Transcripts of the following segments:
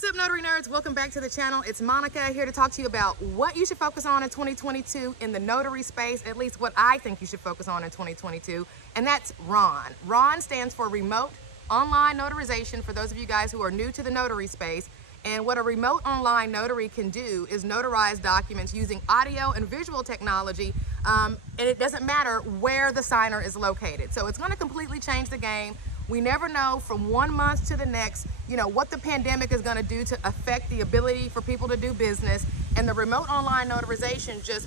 What's up, Notary Nerds? Welcome back to the channel. It's Monica here to talk to you about what you should focus on in 2022 in the notary space, at least what I think you should focus on in 2022, and that's RON. RON stands for Remote Online Notarization for those of you guys who are new to the notary space. And what a remote online notary can do is notarize documents using audio and visual technology, and it doesn't matter where the signer is located. So it's going to completely change the game. We never know from 1 month to the next, what the pandemic is going to do to affect the ability for people to do business. And the remote online notarization just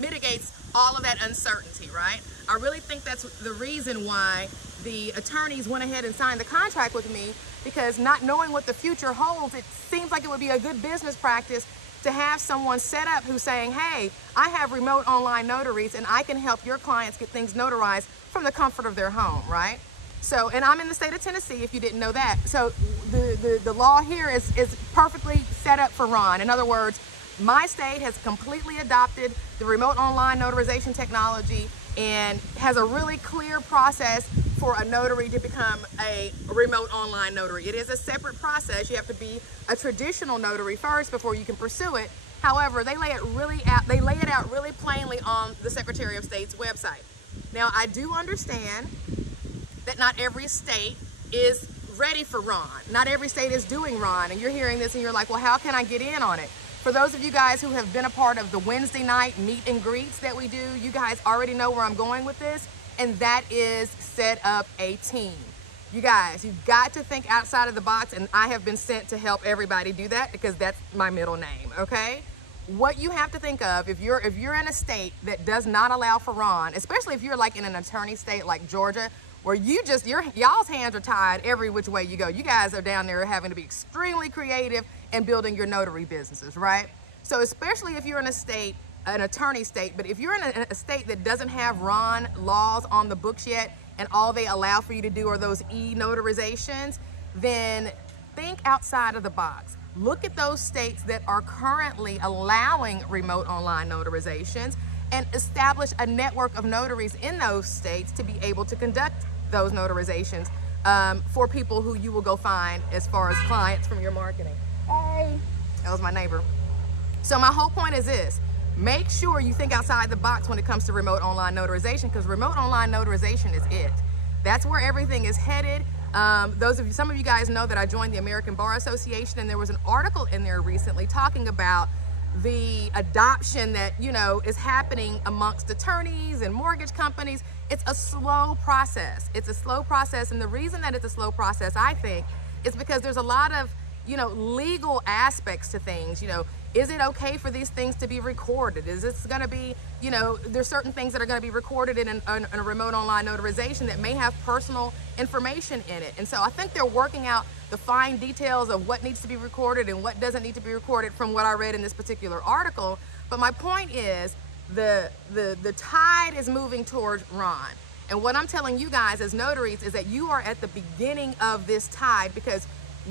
mitigates all of that uncertainty, right? I really think that's the reason why the attorneys went ahead and signed the contract with me, because not knowing what the future holds, it seems like it would be a good business practice to have someone set up who's saying, hey, I have remote online notaries and I can help your clients get things notarized from the comfort of their home, right? So, and I'm in the state of Tennessee, if you didn't know that. So the law here is perfectly set up for RON. In other words, my state has completely adopted the remote online notarization technology and has a really clear process for a notary to become a remote online notary. It is a separate process. You have to be a traditional notary first before you can pursue it. However, they lay it out really plainly on the Secretary of State's website. Now, I do understand that not every state is ready for RON. Not every state is doing RON, and you're hearing this and you're like, well, how can I get in on it? For those of you guys who have been a part of the Wednesday night meet and greets that we do, you guys already know where I'm going with this, and that is set up a team. You guys, you've got to think outside of the box, and I have been sent to help everybody do that because that's my middle name, okay? What you have to think of, if you're in a state that does not allow for RON, especially if you're like in an attorney state like Georgia, where y'all's hands are tied every which way you go. You guys are down there having to be extremely creative and building your notary businesses, right? So especially if you're in a state, an attorney state, but if you're in a state that doesn't have RON laws on the books yet, and all they allow for you to do are those e-notarizations, then think outside of the box. Look at those states that are currently allowing remote online notarizations and establish a network of notaries in those states to be able to conduct those notarizations for people who you will go find as far as clients from your marketing. Hey, that was my neighbor. So my whole point is this: make sure you think outside the box when it comes to remote online notarization, because remote online notarization is it. That's where everything is headed. Some of you guys know that I joined the American Bar Association, and there was an article in there recently talking about the adoption that is happening amongst attorneys and mortgage companies. It's a slow process. It's a slow process, and the reason that it's a slow process, I think, is because there's a lot of legal aspects to things. Is it okay for these things to be recorded? Is this going to be, there's certain things that are going to be recorded in a remote online notarization that may have personal information in it. And so I think they're working out the fine details of what needs to be recorded and what doesn't need to be recorded from what I read in this particular article. But my point is the tide is moving towards RON. And what I'm telling you guys as notaries is that you are at the beginning of this tide, because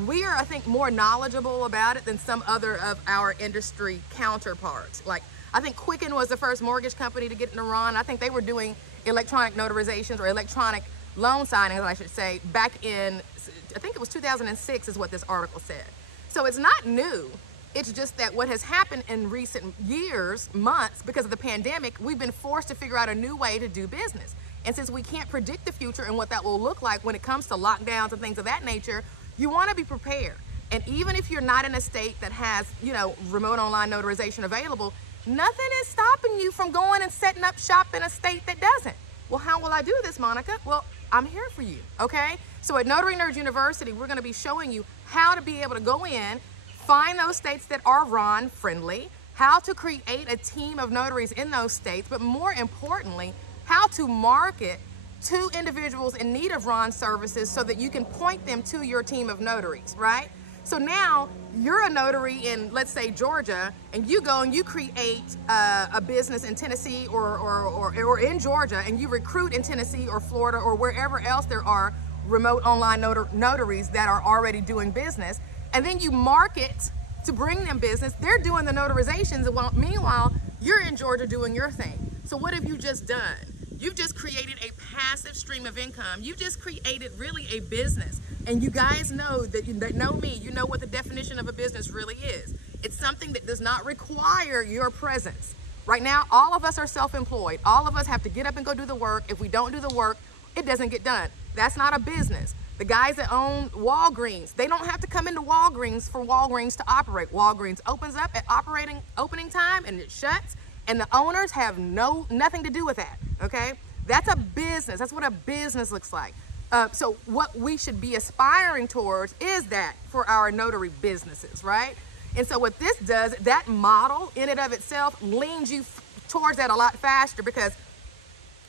we are, I think, more knowledgeable about it than some other of our industry counterparts. Like, I think Quicken was the first mortgage company to get into RON. I think they were doing electronic notarizations or electronic loan signings, I should say, back in, I think it was 2006 is what this article said. So it's not new. It's just that what has happened in recent years, months, because of the pandemic, we've been forced to figure out a new way to do business. And since we can't predict the future and what that will look like when it comes to lockdowns and things of that nature, you want to be prepared. And even if you're not in a state that has, remote online notarization available, nothing is stopping you from going and setting up shop in a state that doesn't. Well, how will I do this, Monica? Well, I'm here for you, okay? So at Notary Nerds University, we're going to be showing you how to be able to go in, find those states that are RON friendly, how to create a team of notaries in those states, but more importantly, how to market to individuals in need of RON services so that you can point them to your team of notaries, right? So now you're a notary in, let's say, Georgia, and you go and you create a business in Tennessee or in Georgia, and you recruit in Tennessee or Florida or wherever else there are remote online notaries that are already doing business, and then you market to bring them business. They're doing the notarizations, and meanwhile, you're in Georgia doing your thing. So what have you just done? You've just created a passive stream of income. You've just created really a business. And you guys know that know me, you know what the definition of a business really is. It's something that does not require your presence. Right now, all of us are self-employed. All of us have to get up and go do the work. If we don't do the work, it doesn't get done. That's not a business. The guys that own Walgreens, they don't have to come into Walgreens for Walgreens to operate. Walgreens opens up at opening time and it shuts, and the owners have nothing to do with that, okay? That's a business. That's what a business looks like. So what we should be aspiring towards is that for our notary businesses, right? And so what this does, that model in and of itself leans you towards that a lot faster, because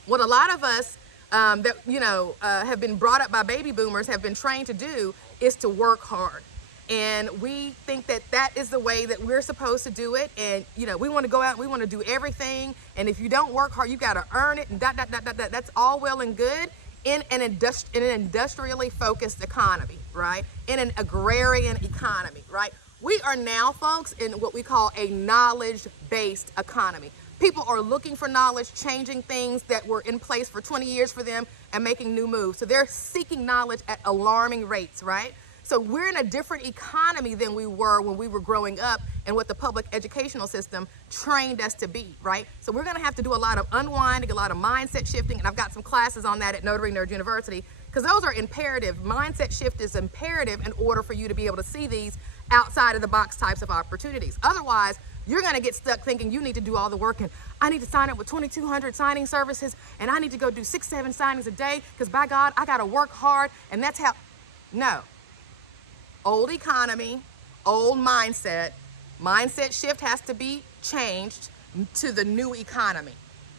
what a lot of us that, you know, have been brought up by baby boomers have been trained to do is to work hard. And we think that that is the way that we're supposed to do it. And, you know, we want to go out and we want to do everything. And if you don't work hard, you got to earn it. And that's all well and good in an industrially focused economy, right? In an agrarian economy, right? We are now, folks, in what we call a knowledge-based economy. People are looking for knowledge, changing things that were in place for 20 years for them and making new moves. So they're seeking knowledge at alarming rates, right? So we're in a different economy than we were when we were growing up and what the public educational system trained us to be, right? So we're gonna have to do a lot of unwinding, a lot of mindset shifting, and I've got some classes on that at Notary Nerd University, because those are imperative. Mindset shift is imperative in order for you to be able to see these outside of the box types of opportunities. Otherwise, you're gonna get stuck thinking you need to do all the work, and I need to sign up with 2,200 signing services, and I need to go do 6-7 signings a day, because by God, I gotta work hard, and that's how. No. Old economy, old mindset. Mindset shift has to be changed to the new economy.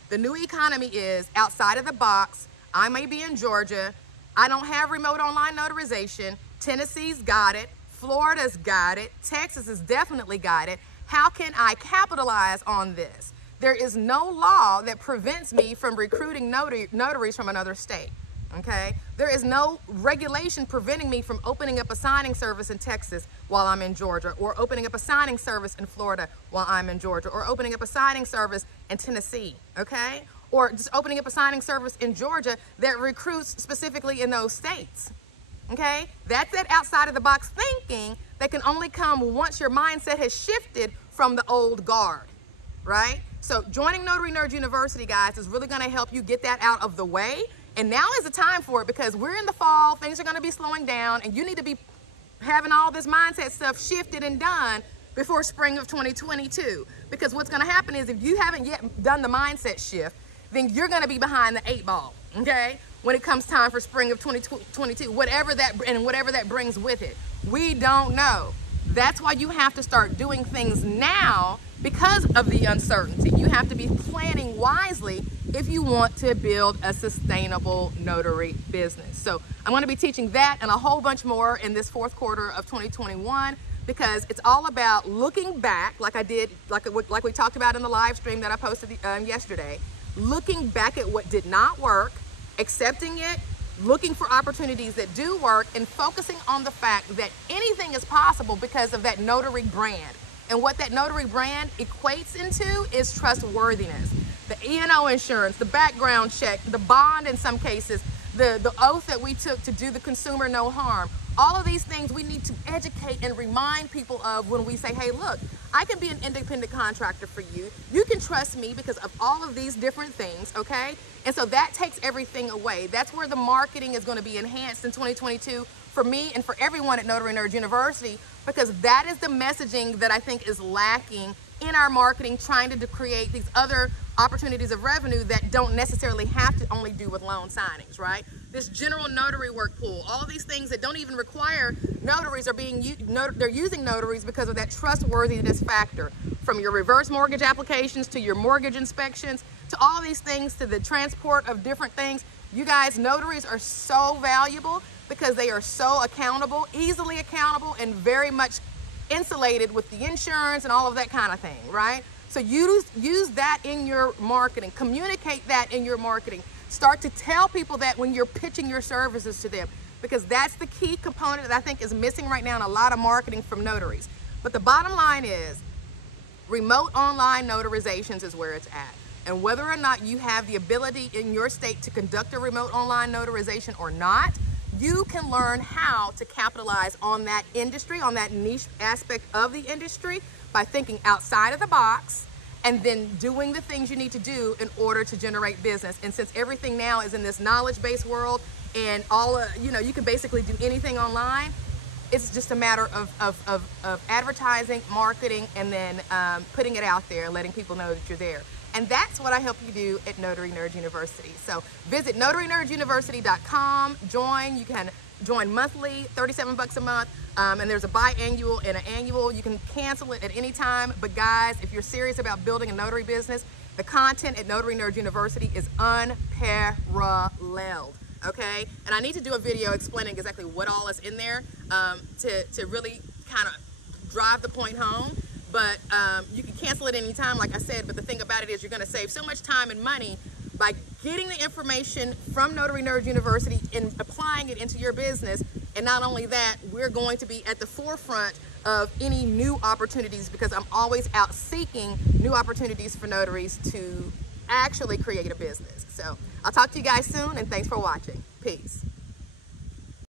The new economy is outside of the box. I may be in Georgia. I don't have remote online notarization. Tennessee's got it. Florida's got it. Texas has definitely got it. How can I capitalize on this? There is no law that prevents me from recruiting notaries from another state. Okay? There is no regulation preventing me from opening up a signing service in Texas while I'm in Georgia, or opening up a signing service in Florida while I'm in Georgia, or opening up a signing service in Tennessee, okay? Or just opening up a signing service in Georgia that recruits specifically in those states, okay? That's that outside of the box thinking that can only come once your mindset has shifted from the old guard, right? So joining Notary Nerd University, guys, is really gonna help you get that out of the way. And now is the time for it, because we're in the fall, things are gonna be slowing down, and you need to be having all this mindset stuff shifted and done before spring of 2022. Because what's gonna happen is if you haven't yet done the mindset shift, then you're gonna be behind the 8 ball, okay? When it comes time for spring of 2022, whatever that brings with it. We don't know. That's why you have to start doing things now because of the uncertainty. You have to be planning wisely if you want to build a sustainable notary business. So I'm going to be teaching that and a whole bunch more in this fourth quarter of 2021, because it's all about looking back, like I did, like we talked about in the live stream that I posted yesterday, looking back at what did not work, accepting it, looking for opportunities that do work, and focusing on the fact that anything is possible because of that notary brand. And what that notary brand equates into is trustworthiness. The E&O insurance, the background check, the bond in some cases, the oath that we took to do the consumer no harm. All of these things we need to educate and remind people of when we say, hey, look, I can be an independent contractor for you. You can trust me because of all of these different things, okay? And so that takes everything away. That's where the marketing is going to be enhanced in 2022 for me and for everyone at Notary Nerd University, because that is the messaging that I think is lacking in our marketing, trying to create these other opportunities of revenue that don't necessarily have to only do with loan signings, right? This general notary work pool, all these things that don't even require notaries are they're using notaries because of that trustworthiness factor. From your reverse mortgage applications to your mortgage inspections to all these things to the transport of different things. You guys, notaries are so valuable because they are so accountable, easily accountable, and very much insulated with the insurance and all of that kind of thing, right? So use that in your marketing, communicate that in your marketing. Start to tell people that when you're pitching your services to them, because that's the key component that I think is missing right now in a lot of marketing from notaries. But the bottom line is remote online notarizations is where it's at. And whether or not you have the ability in your state to conduct a remote online notarization or not, you can learn how to capitalize on that industry, on that niche aspect of the industry, by thinking outside of the box and then doing the things you need to do in order to generate business. And since everything now is in this knowledge-based world and you can basically do anything online, it's just a matter of advertising, marketing, and then putting it out there, letting people know that you're there. And that's what I help you do at Notary Nerd University. So visit notarynerduniversity.com, join. You can join monthly, 37 bucks a month, and there's a biannual and an annual. You can cancel it at any time. But guys, if you're serious about building a notary business, the content at Notary Nerd University is unparalleled. Okay, and I need to do a video explaining exactly what all is in there to really kind of drive the point home. But you can cancel it anytime, like I said, but the thing about it is you're going to save so much time and money by getting the information from Notary Nerd University and applying it into your business. And not only that, we're going to be at the forefront of any new opportunities, because I'm always out seeking new opportunities for notaries to actually create a business. So I'll talk to you guys soon, and thanks for watching. Peace.